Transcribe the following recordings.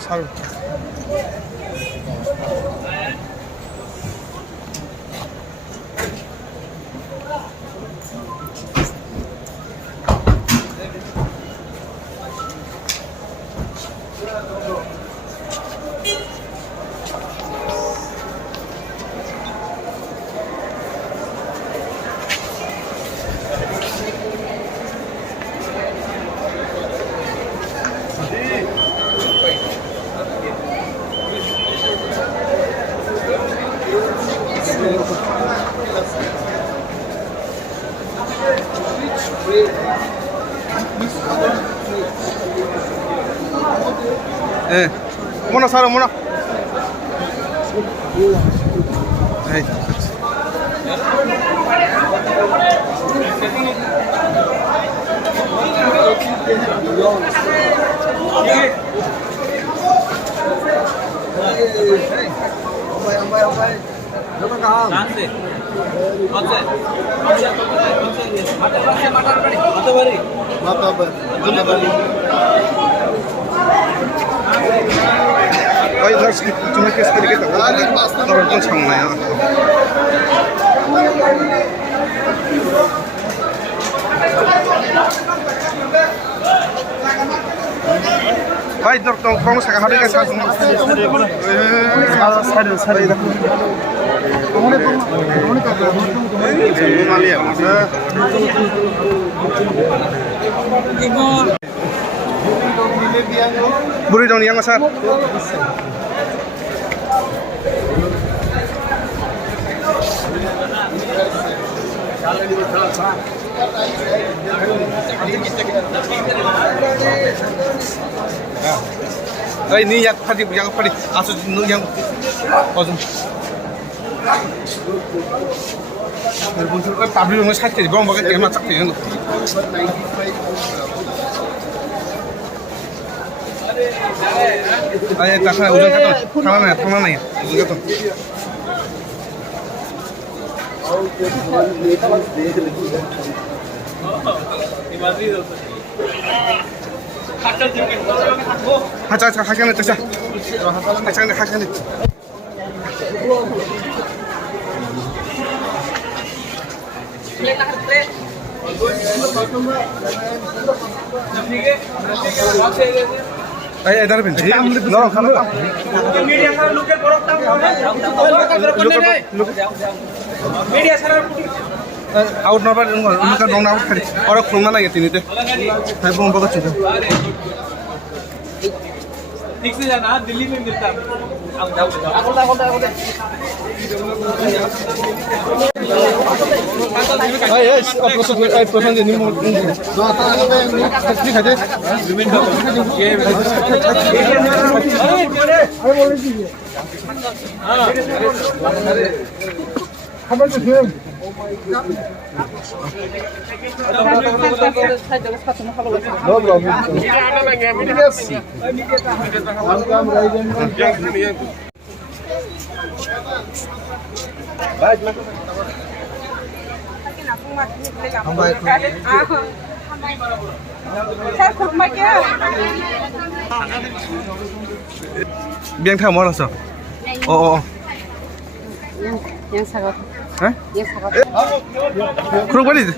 सार Muna Sarah muna. Hey. Ay, Lars, cuma kes kali kita. Orang pun sama ya. Ay, doktor, kamu sekarang hari kan satu. Sari dah. Malia, masa. Buri dong yang besar. Ini yang padi, asal yang ozon. Berbuntul kan tabli rumah sakit, bawang bagai tema sakit yang. Ayo, tak sana ujung kata, tangan ya, ujung kata. Hacan itu sah, hacan itu. Ayo, ada apa? Lorong kalau. Media sana luker borok tang. Media sana. Out nabar, luker dong nabar kari. Orang kurang mana ya ini teh? Saya belum baca cerita. ठीक से जाना दिल्ली में मिलता है No problem. Biang tahu mana sah? Oh. Yang sagot. Hah? Yang sagot. Kurang balik.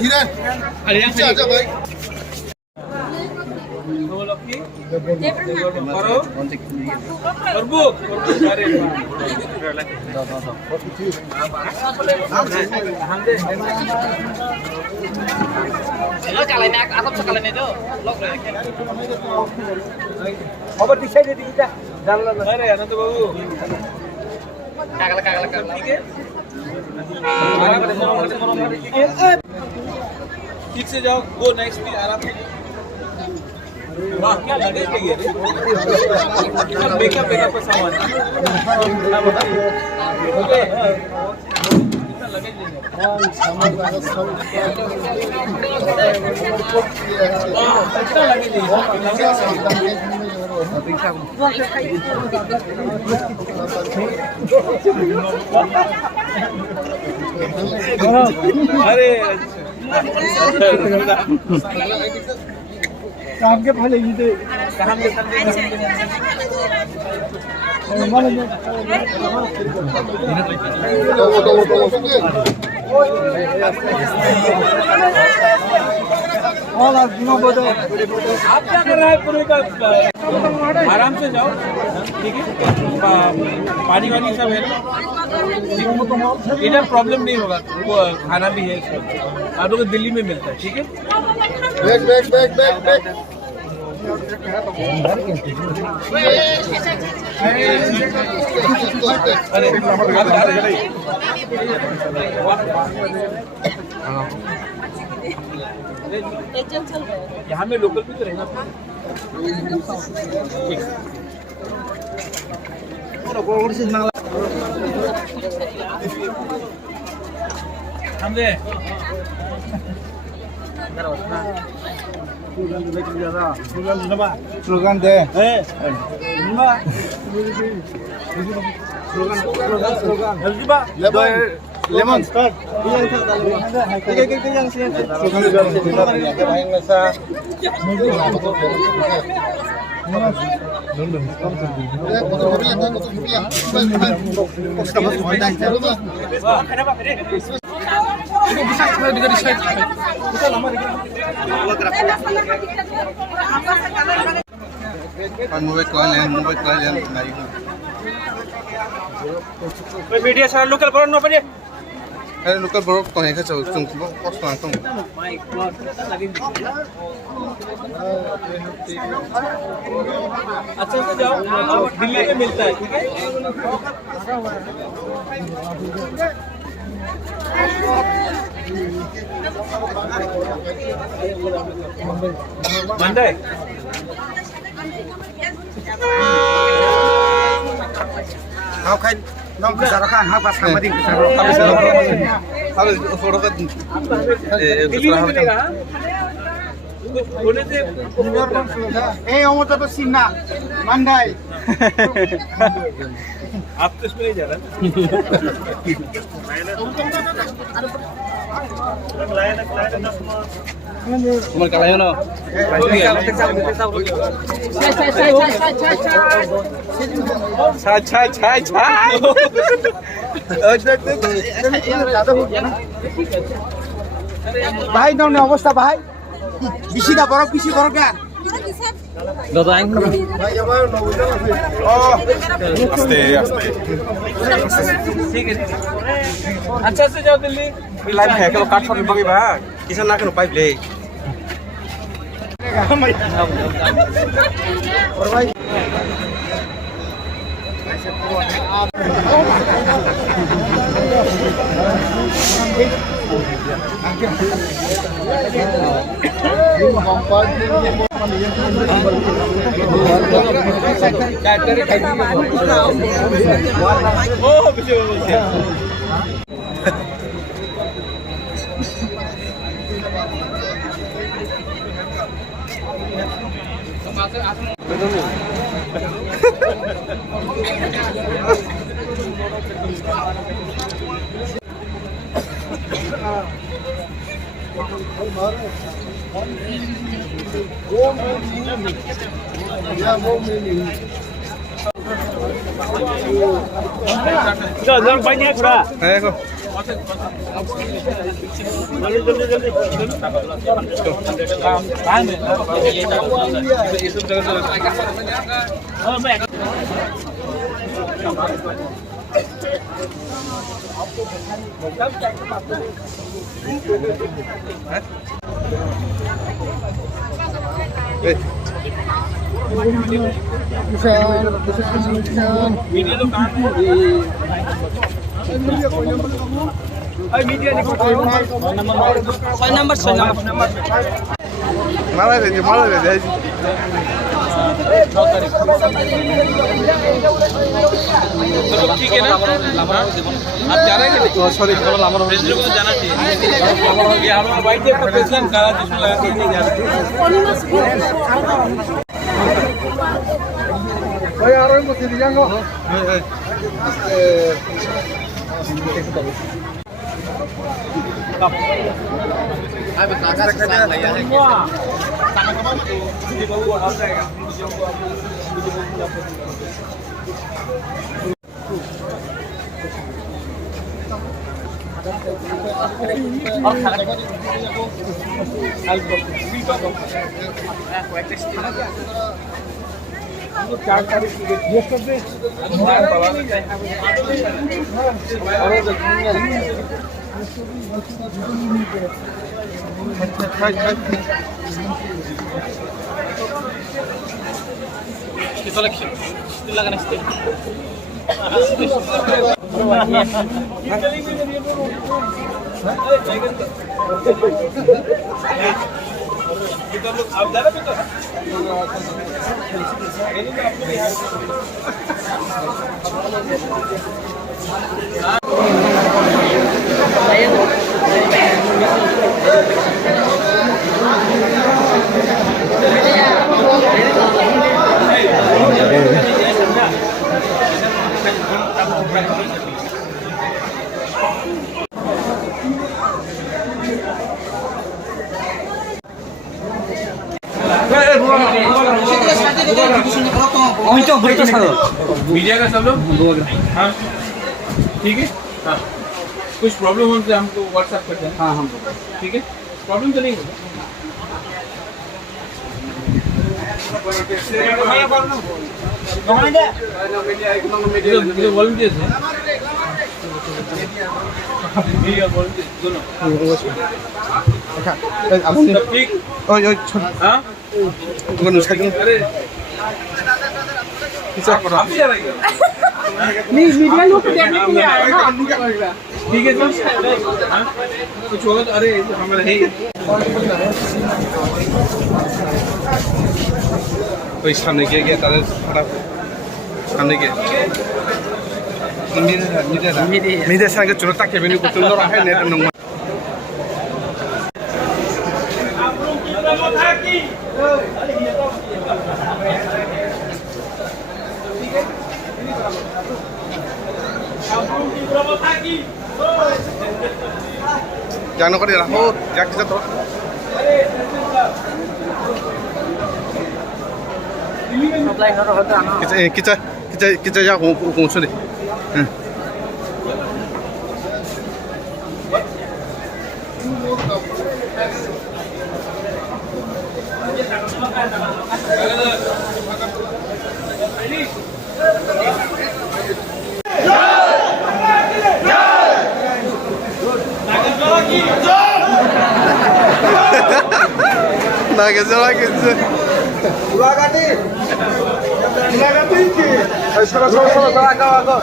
Hiran. Ada yang aja baik. ठीक से जाओ go next भी आराम से वाह क्या लगेज है ये मेकअप का सामान ओके कितना लगेज है सामान का सब कितना लगेज है अरे काम के पहले ये दे काम के आप क्या कर रहा है पूरे का आराम से जाओ ठीक है पानी वानी सब है इधर प्रॉब्लम नहीं होगा वो खाना भी है इसमें आप लोग दिल्ली में मिलता है ठीक है बैक अरे यहाँ में लोकल भी तो रहना हम दे स्लोगन दे लेमन स्टार्ट मीडिया सारा लोकल पर न पड़े अरे लोकल बरफ तो है क्या तुम कॉस्ट ना तुम अच्छा से जाओ दिल्ली में मिलता है ठीक है मंडे हाँ खाईน้องกระสารข้างห้าภาษามาดิกระสาร अरे फोटो का दिल्ली में मिलेगा होने से ए ओमो तो सीना मंडाई आप तो इसमें नहीं जा रहा तुम्हारे कलायो ना छाय ভাই নাও না অবস্থা ভাই বেশি না বড় বেশি বড় কেন दादा आएंगे आस्ते ठीक है अच्छा से जाओ दिल्ली लाइव है क्या काट फोन बगी बा किसान ना करो पाइप ले और भाई जल्दी पानी थोड़ा है को जल्दी काम में ये सब जगह मीडिया तो काम है मीडिया देखो 6 नंबर मारा दे चलो ठीक है ना आप जा रहे हैं कि सॉरी प्रेसिडेंट को तो जाना चाहिए ये हमारा वाइट का प्रेसिडेंट का जिसमें लगा के नहीं जा रहे भाई आ रहे हैं मुझे दिखाओ अब मीडिया का सब लोग हाँ ठीक है हाँ कुछ प्रॉब्लम हो तो हमको व्हाट्सएप कर देना हाँ हम ठीक है प्रॉब्लम तो नहीं होगा वॉलंटियर्स हैं दोनों सब ठीक हाँ अरे नहीं मीडिया लोग को देखने के लिए आए हैं ठीक है सर हाँ कुछ होगा तो अरे हमारा है ওই সামনে গিয়ে গিয়ে তাদের খারাপ সামনে গিয়ে মিদের সঙ্গে চলো তাকে বেনি করতে রাখে নেট নং জানো করে রাখো যা কিছু তো kita ya kung suli 나가서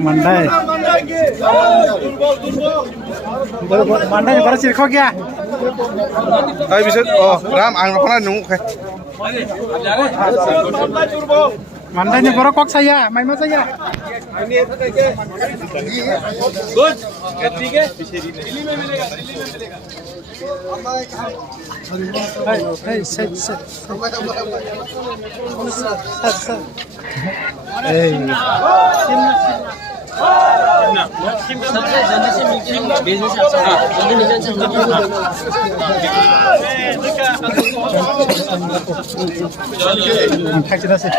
मंडाई मंडाई बड़ा चिरख गया Ay bisa oh ram ang pernah nunggu kayak मंडाई ने बड़ा कॉक saya माई मा saya गुड ठीक है दिल्ली में मिलेगा hey set hey सबसे जल्दी से मीटिंग भेजने से अच्छा है जल्दी निकल से खाइसिरहेको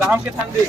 काम के ठंडे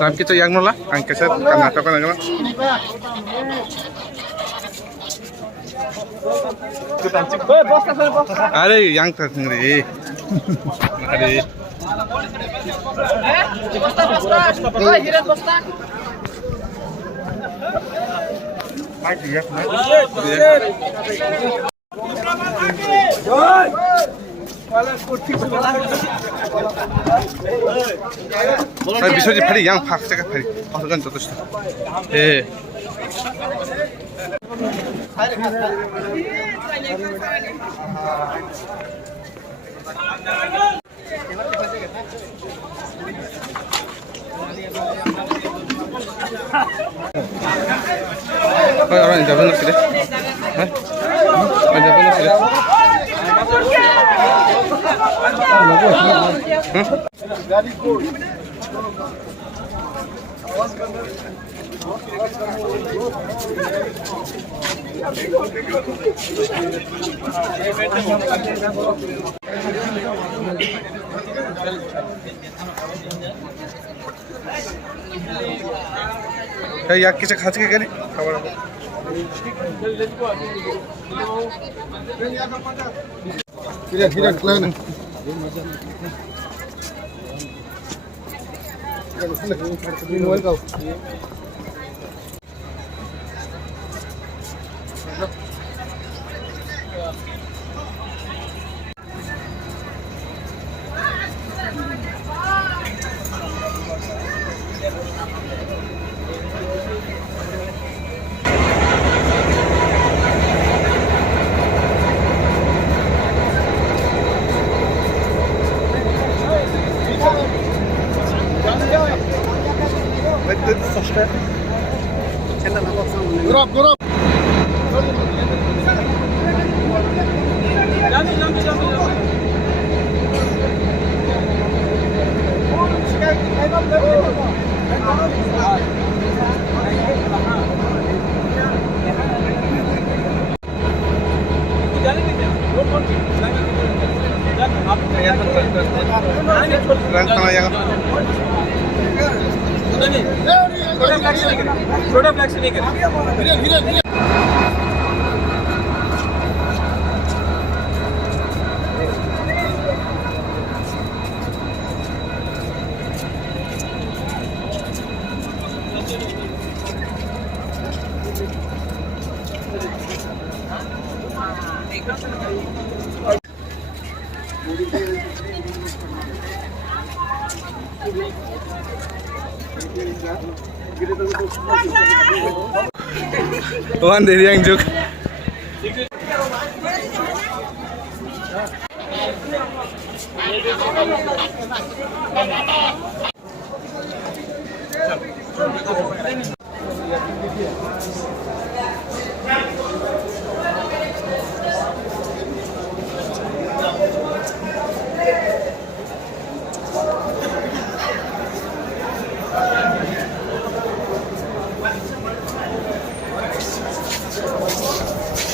Dalam kita yang nolak, angkat saya karena apa kan? Ada yang tersendiri. Ada. 비서지 팔이 양 박자가 팔이 어서간 저도시다. 예. orang jalan nasi deh. Orang jalan nasi deh. या किसे खाते के क्या नहीं खबर छोटा फ्लैक्स लेकर Tuhan dari yang juk.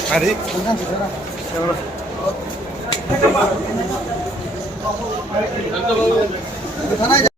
Hari.